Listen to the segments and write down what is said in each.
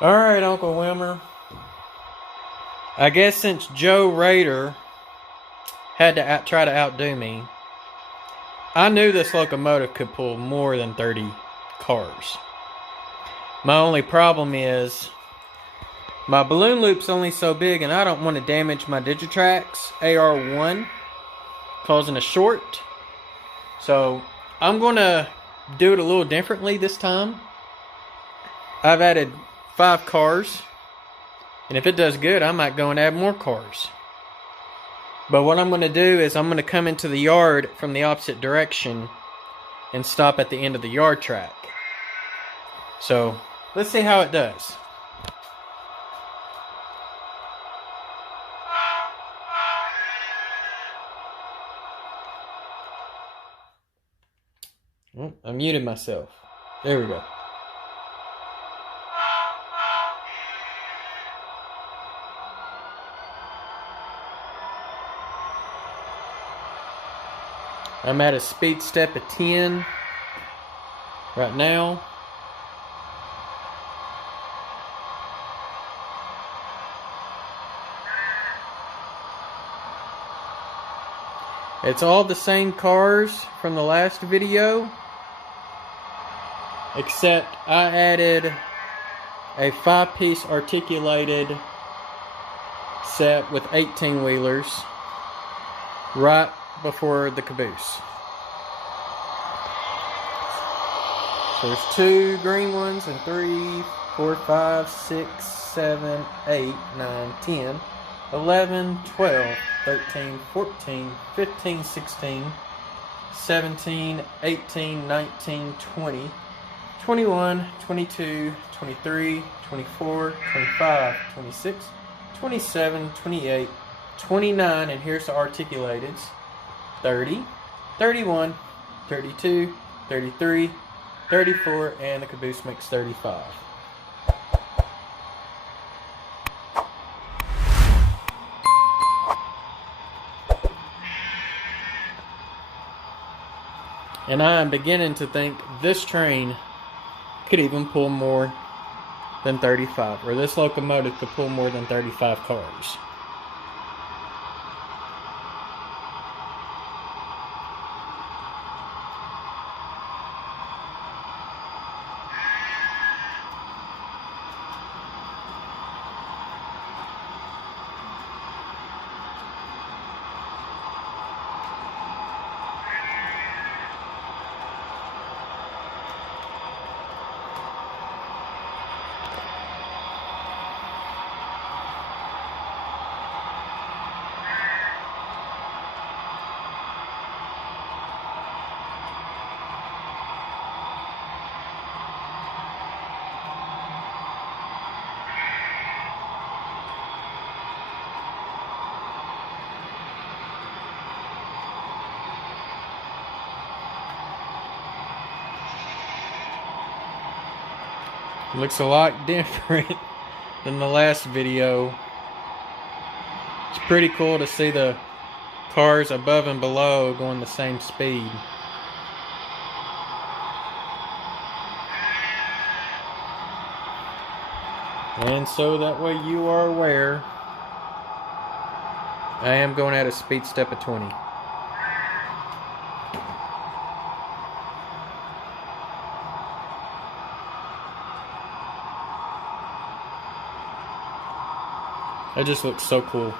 Alright, Uncle Wilmer. I guess since Joe Rader had to try to outdo me, I knew this locomotive could pull more than 30 cars. My only problem is my balloon loop's only so big and I don't want to damage my Digitrax AR1 causing a short. So I'm going to do it a little differently this time. I've added 5 cars, and if it does good I might go and add more cars. But what I'm going to do is I'm going to come into the yard from the opposite direction and stop at the end of the yard track. So let's see how it does. Oh, I muted myself. There we go. I'm at a speed step of 10 right now. It's all the same cars from the last video, except I added a 5-piece articulated set with 18 wheelers right before the caboose. So there's 2 green ones and 3, 4, 5, 6, 7, 8, 9, 10, 11, 12, 13, 14, 15, 16, 17, 18, 19, 20, 21, 22, 23, 24, 25, 26, 27, 28, 29, and here's the articulateds. 30, 31, 32, 33, 34, and the caboose makes 35. And I am beginning to think this train could even pull more than 35, or this locomotive could pull more than 35 cars. Looks a lot different than the last video. It's pretty cool to see the cars above and below going the same speed. And so that way you are aware, I am going at a speed step of 20. That just looks so cool.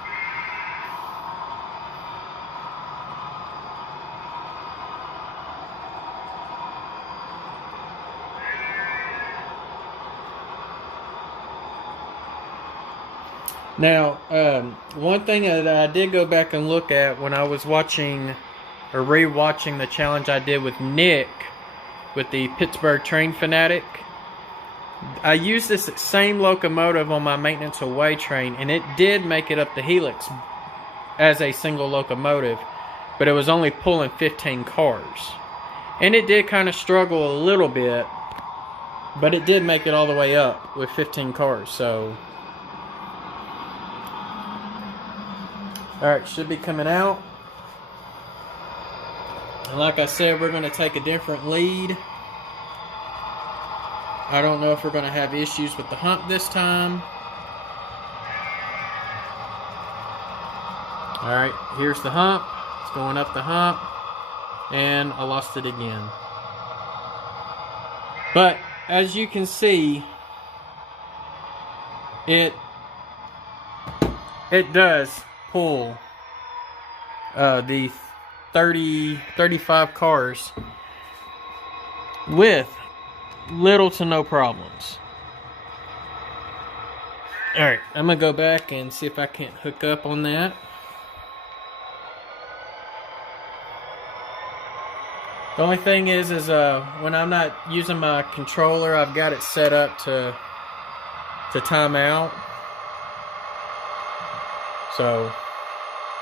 Now, one thing that I did go back and look at when I was watching or re-watching the challenge I did with Nick with the Pittsburgh Train Fanatic, I used this same locomotive on my maintenance away train, and it did make it up the helix as a single locomotive, but it was only pulling 15 cars. And it did kind of struggle a little bit, but it did make it all the way up with 15 cars. So, alright, should be coming out. And like I said, we're going to take a different lead. I don't know if we're going to have issues with the hump this time. Alright, here's the hump. It's going up the hump. And I lost it again. But as you can see, it does pull the 35 cars with little to no problems. Alright, I'm going to go back and see if I can't hook up on that. The only thing is when I'm not using my controller, I've got it set up to time out. So,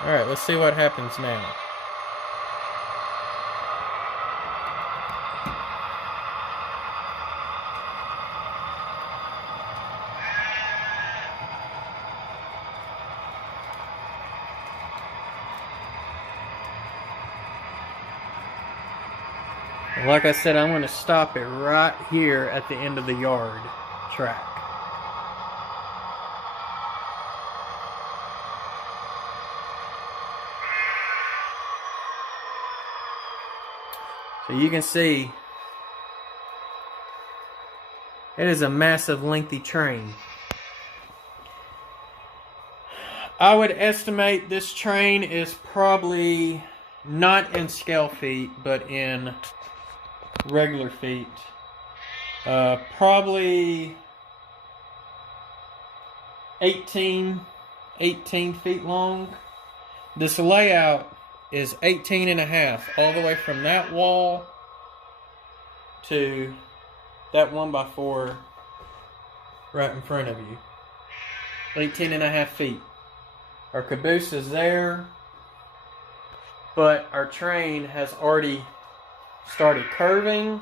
alright, let's see what happens now. Like I said, I'm going to stop it right here at the end of the yard track. So you can see it is a massive lengthy train. I would estimate this train is probably not in scale feet, but in regular feet. Probably 18 feet long. This layout is 18 and a half, all the way from that wall to that 1x4 right in front of you. 18 and a half feet. Our caboose is there, but our train has already started curving,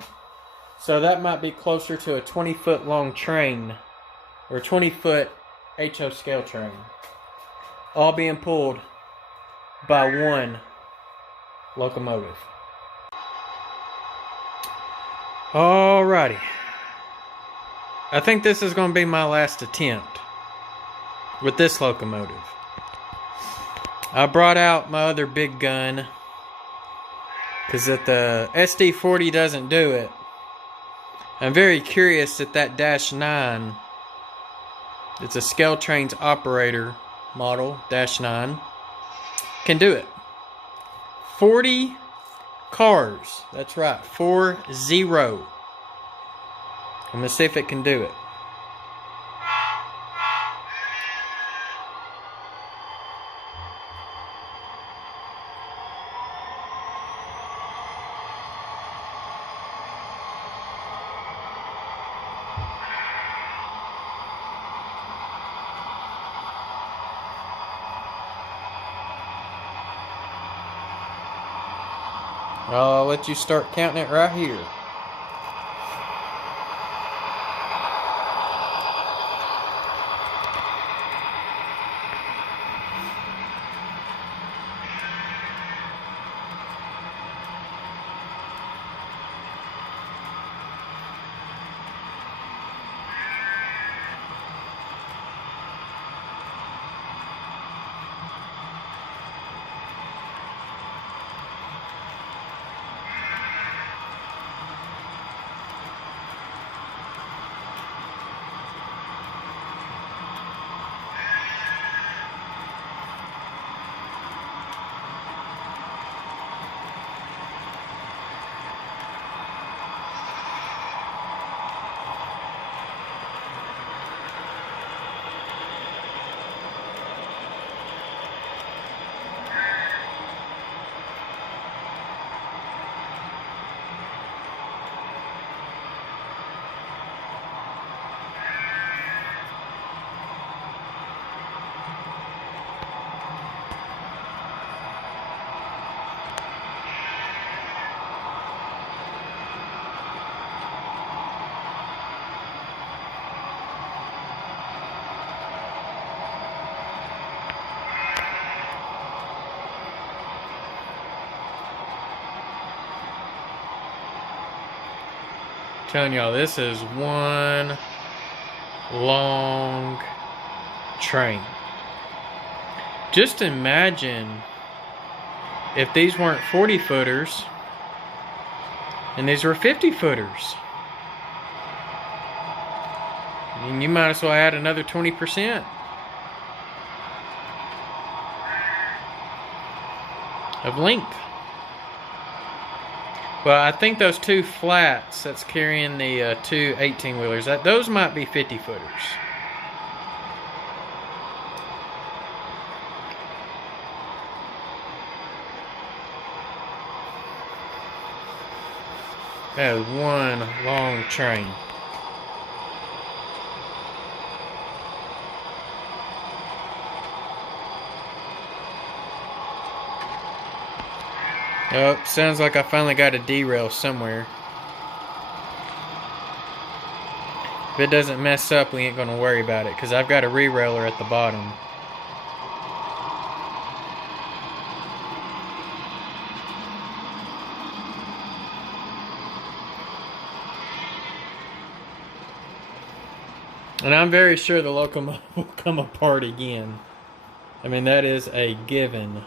so that might be closer to a 20-foot long train, or 20-foot HO scale train, all being pulled by one locomotive. Alrighty, I think this is going to be my last attempt with this locomotive. I brought out my other big gun because if the SD40 doesn't do it, I'm very curious if that -9, it's a Scale Trains operator model, -9, can do it. 40 cars, that's right, 40. I'm going to see if it can do it. I'll let you start counting it right here. telling y'all, this is one long train. Just imagine if these weren't 40 footers and these were 50 footers. I mean, you might as well add another 20% of length. Well, I think those two flats that's carrying the two 18-wheelers, those might be 50 footers. That is one long train. Oh, sounds like I finally got a derail somewhere. If it doesn't mess up, we ain't gonna worry about it, because I've got a re-railer at the bottom. And I'm very sure the locomotive will come apart again. I mean, that is a given.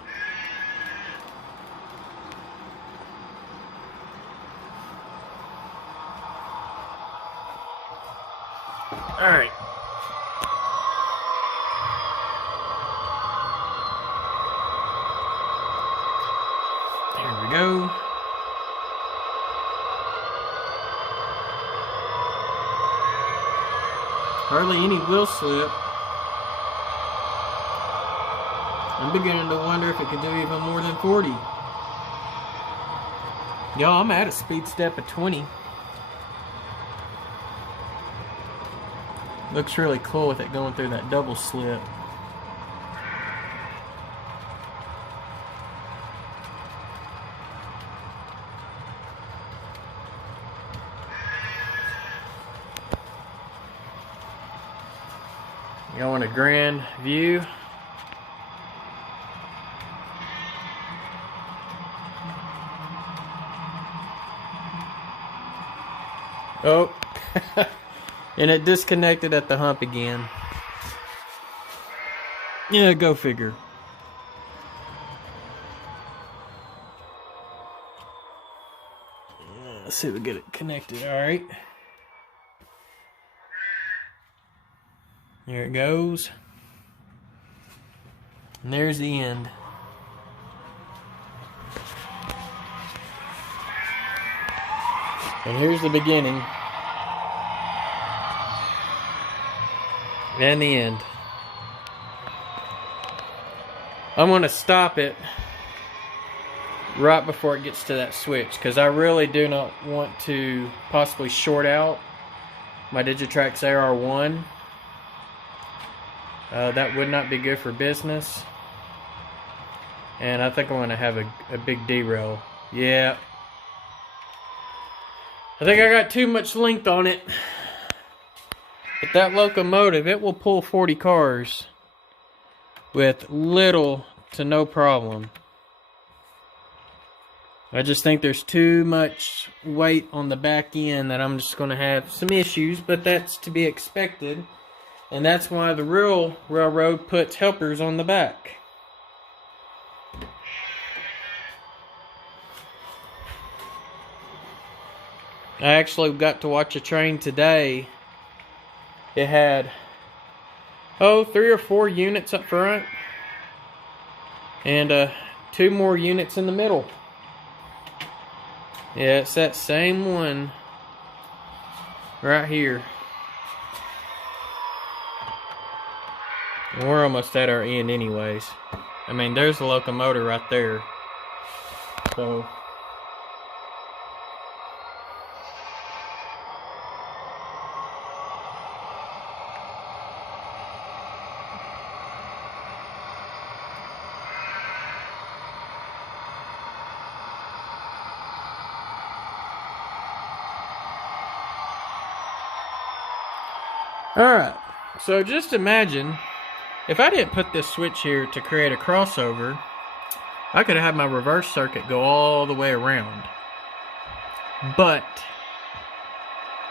Alright. There we go. Hardly any wheel slip. I'm beginning to wonder if it could do even more than 40. Y'all, I'm at a speed step of 20. Looks really cool with it going through that double slip. Y'all want a grand view? Oh. And it disconnected at the hump again. Yeah, go figure. Let's see if we get it connected. Alright. There it goes. And there's the end. And here's the beginning. And the end. I'm going to stop it right before it gets to that switch, because I really do not want to possibly short out my Digitrax AR1. That would not be good for business. And I think I'm going to have a big derail. Yeah. I think I got too much length on it. But that locomotive, it will pull 40 cars with little to no problem. I just think there's too much weight on the back end that I'm just going to have some issues, but that's to be expected. And that's why the real railroad puts helpers on the back. I actually got to watch a train today. It had, 3 or 4 units up front. And 2 more units in the middle. Yeah, it's that same one right here. And we're almost at our end anyways. I mean, there's the locomotive right there. So alright, so just imagine if I didn't put this switch here to create a crossover, I could have had my reverse circuit go all the way around. But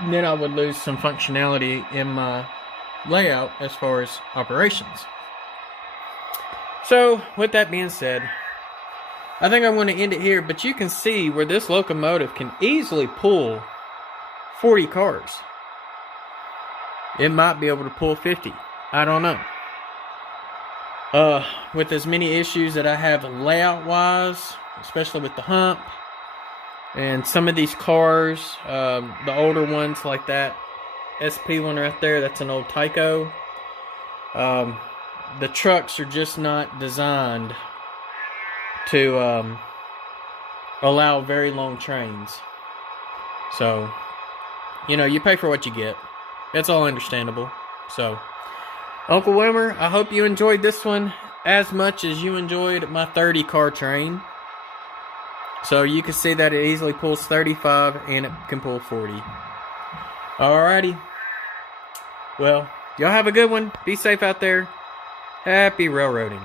then I would lose some functionality in my layout as far as operations. So, with that being said, I think I'm going to end it here, but you can see where this locomotive can easily pull 40 cars. It might be able to pull 50. I don't know. With as many issues that I have layout-wise, especially with the Hump, and some of these cars, the older ones like that SP one right there, that's an old Tyco. The trucks are just not designed to allow very long trains. So, you know, you pay for what you get. That's all understandable. So, Uncle Wilmer, I hope you enjoyed this one as much as you enjoyed my 30 car train. So you can see that it easily pulls 35 and it can pull 40. Alrighty. Well, y'all have a good one. Be safe out there. Happy railroading.